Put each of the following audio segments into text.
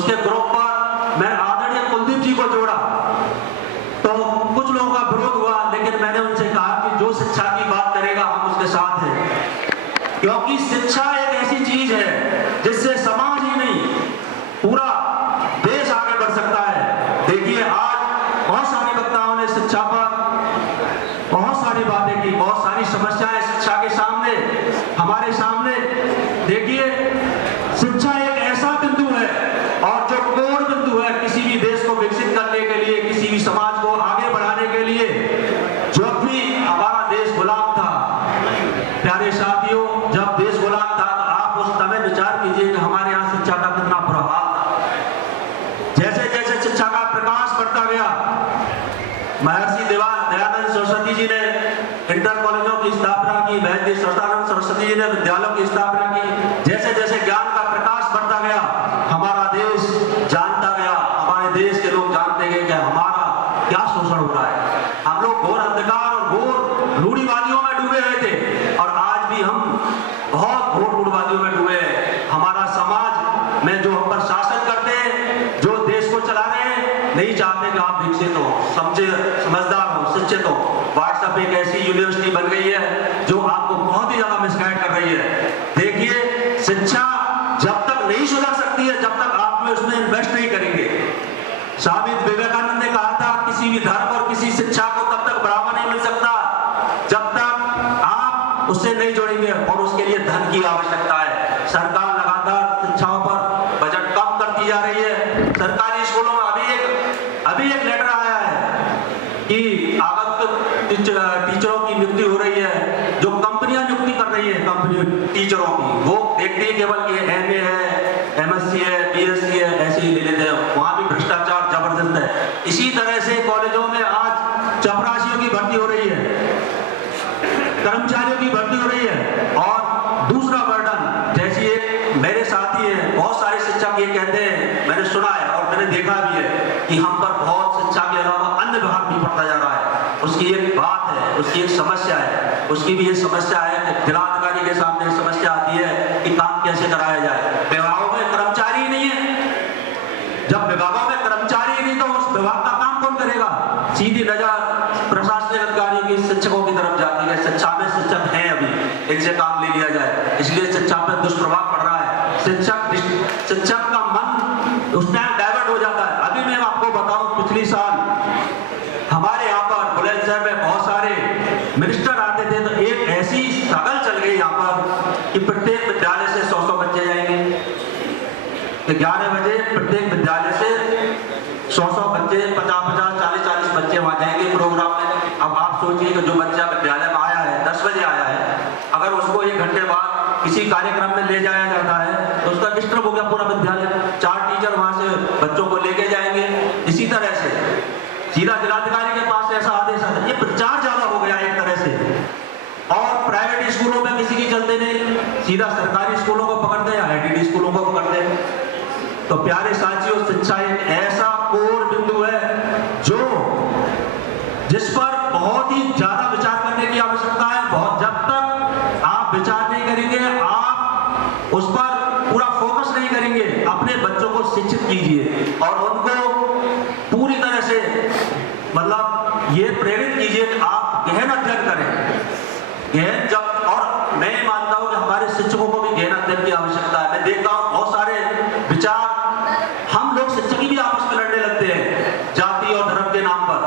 उसके ग्रुप पर मैं आदरणीय कुलदीप जी को जोड़ा तो कुछ लोगों का विरोध हुआ, लेकिन मैंने उनसे कहा कि जो शिक्षा की बात करेगा हम उसके साथ हैं, क्योंकि शिक्षा एक ऐसी चीज है जिससे समाज ही नहीं पूरा देश आगे बढ़ सकता है। देखिए आज बहुत सारे वक्ताओं ने शिक्षा पर बहुत सारी बातें की, बहुत सारी समस्याएं शिक्षा के सामने हमारे सामने। देखिए शिक्षा एक ऐसा बिंदु है और जो कोर बिंदु है किसी भी देश को विकसित करने के लिए, किसी भी समाज को आगे बढ़ाने के लिए। जब भी हमारा देश गुलाम था, प्यारे साथियों, जब देश गुलाम था तो आप उस समय विचार कीजिए कि हमारे यहाँ शिक्षा का कितना बुरा हाल था। जैसे जैसे शिक्षा का प्रकाश बढ़ता गया, महर्षि दयानंद सरस्वती जी ने इंटर कॉलेजों की स्थापना की, महर्षि सदानंद सरस्वती जी ने विद्यालयों की स्थापना की। जैसे जैसे ज्ञान का प्रकाश बढ़ता गया, हमारा देश जानता गया, हमारे देश के लोग जानते गए कि हमारा क्या शोषण हो रहा है। हम लोग घोर अंधकार और घोर रूढ़िवादियों में डूबे हुए थे और आज भी हम बहुत घोर रूढ़िवादियों में डूबे हैं। हमारा समाज में जो हम पर शासन करते हैं, जो देश को चला रहे हैं, नहीं चाहते कि आप विकसित हो, समझदार हो, शिक्षित हो। व्हाट्सएप एक ऐसी यूनिवर्सिटी बन गई है जो आपको बहुत ही ज्यादा मिसगाइड कर रही है। देखिए शिक्षा जब तक नहीं सुधर सकती है जब तक आप में उसमें इन्वेस्ट नहीं करेंगे। स्वामी विवेकानंद ने कहा था किसी भी धर्म और किसी शिक्षा को तब तक बढ़ावा नहीं मिल सकता जब तक आप उससे नहीं जोड़ेंगे, और उसके लिए धन की आवश्यकता है। सरकार लगातार शिक्षाओं पर बजट कम करती जा रही है। सरकारी स्कूलों में अभी एक लेटर आया है कि आगंतुक टीचरों की नियुक्ति हो रही है, जो कंपनियां नियुक्ति कर रही है कंपनी टीचरों की, वो देखती है केवल कि एमए है, एमएससी है, बीएससी है, ऐसे ही ले लेते हैं। वहां भी भ्रष्टाचार जबरदस्त है। इसी तरह से कॉलेजों में आज चपरासियों की भर्ती हो रही है, कर्मचारियों की भर्ती हो रही है। और दूसरा बर्डन, जैसी एक मेरे साथी है, बहुत सारे शिक्षक ये कहते हैं, मैंने सुना है और मैंने देखा भी है कि हम पर बहुत शिक्षा के अलावा अन्य विभाग भी बढ़ता जा रहा है। उसकी एक बात है, उसकी एक समस्या है, उसकी भी ये समस्या है कि जिलाधिकारी के सामने समस्या आती है कि काम कैसे कराया जाए। विभागों में कर्मचारी ही नहीं है। जब विभागों में कर्मचारी ही नहीं तो उस विभाग का काम कौन करेगा? सीधी नजर प्रशासनिक अधिकारियों की शिक्षकों की तरफ जाती है। शिक्षा में शिक्षक हैं अभी, इनसे काम ले लिया जाए, इसलिए शिक्षा पर दुष्प्रभाव पड़ रहा है। शिक्षक का मन उस टाइम डाइवर्ट हो जाता है। अभी मैं आपको बताऊं, पिछली साल हमारे यहाँ पर बुलंदशहर में बहुत सारे मिनिस्टर आते थे, तो एक ऐसी सगल चल गई यहाँ पर कि प्रत्येक विद्यालय से 100 बच्चे जाएंगे। 11 बजे प्रत्येक विद्यालय से 100 बच्चे, 50-50, 40-40 बच्चे वहां जाएंगे प्रोग्राम में। अब आप सोचिए कि जो बच्चा विद्यालय में आया है, 10 बजे आया है, अगर उसको 1 घंटे बाद किसी कार्यक्रम में ले जाया जाता है तो उसका डिस्टर्ब हो गया पूरा विद्यालय। 4 टीचर वहां से बच्चों को लेके जाएंगे। इसी तरह से सीधा जिलाधिकारी के पास ऐसा आदेश आता है। ये प्रचार ज्यादा हो गया एक तरह से। और प्राइवेट स्कूलों में किसी की चलते नहीं, सीधा सरकारी स्कूलों को पकड़ते हैं, आईटीडी स्कूलों को पकड़ते हैं। तो प्यारे साथियों, शिक्षा एक ऐसा कोर बिंदु है जिस पर बहुत ही ज्यादा विचार करने की आवश्यकता है। बहुत जब तक आप विचार नहीं करेंगे, आप उस पर पूरा फोकस नहीं करेंगे, अपने बच्चों को शिक्षित कीजिए और उनको पूरी तरह से मतलब ये प्रेरित कीजिए कि आप गहन अध्ययन करें। और मैं मानता हूं कि हमारे शिक्षकों को भी गहन अध्ययन की आवश्यकता है। मैं देखता हूं बहुत सारे विचार, हम लोग शिक्षक ही भी आपस में लड़ने लगते हैं जाति और धर्म के नाम पर।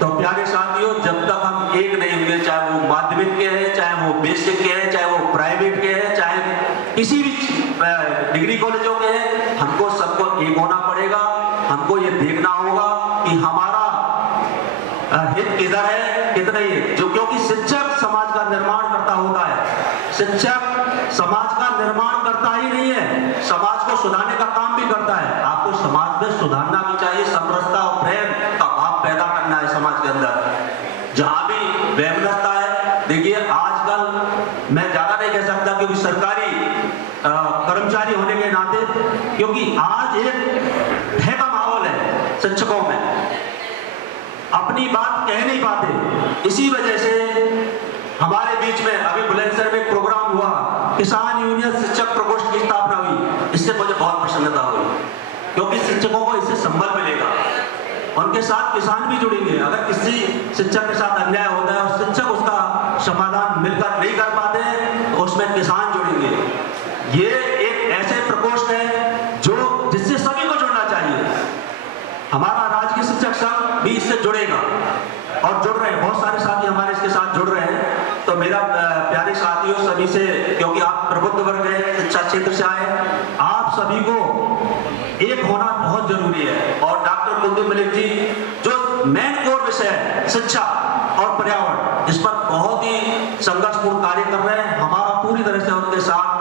तो प्यारे साथियों, जब तक हम एक नहीं होंगे, चाहे वो माध्यमिक के हैं, चाहे वो बेसिक के हैं, चाहे वो प्राइवेट के हैं, चाहे किसी भी डिग्री कॉलेजों के हैं, हमको सबको एक होना पड़ेगा। हमको ये देखना होगा कि हमारा हित किधर है, कितना ही है। जो क्योंकि शिक्षक समाज का निर्माण करता होता है। शिक्षक समाज का निर्माण करता ही नहीं है, समाज को सुधारने का काम भी करता है। आपको समाज में सुधारना भी चाहिए, समरसता और प्रेम का भाव पैदा करना है समाज के अंदर। जहां भी वैमनस्यता है, देखिए आजकल मैं ज्यादा नहीं कह सकता क्योंकि सरकारी कर्मचारी होने के नाते, क्योंकि आज एक भय का माहौल है शिक्षकों में, अपनी बात कह नहीं पाते। इसी वजह से हमारे बीच में अभी बुलंदशहर में एक प्रोग्राम हुआ, किसान यूनियन शिक्षक प्रकोष्ठ की स्थापना हुई। इससे मुझे बहुत प्रसन्नता हुई। शिक्षकों को इससे संबल मिलेगा। उनके साथ किसान भी जुड़ेंगे। अगर किसी शिक्षक के साथ अन्याय होता है और शिक्षक उसका समाधान मिलकर नहीं कर पाते तो उसमें किसान जुड़ेंगे। ये एक ऐसे प्रकोष्ठ है जो जिससे सभी को जुड़ना चाहिए। हमारा राजकीय शिक्षक संघ भी इससे जुड़ेगा और जुड़ रहे हैं, बहुत सारे साथी हमारे इसके साथ जुड़ रहे हैं। तो मेरा प्यारे साथियों सभी से, क्योंकि आप प्रबुद्ध वर्ग हैं, शिक्षा क्षेत्र से आए, आप सभी को एक होना बहुत जरूरी है। और डॉक्टर कुलदीप मलिक जी जो मेन कोर विषय है शिक्षा और पर्यावरण, इस पर बहुत ही संघर्षपूर्ण कार्य कर रहे हैं। हमारा पूरी तरह से उनके साथ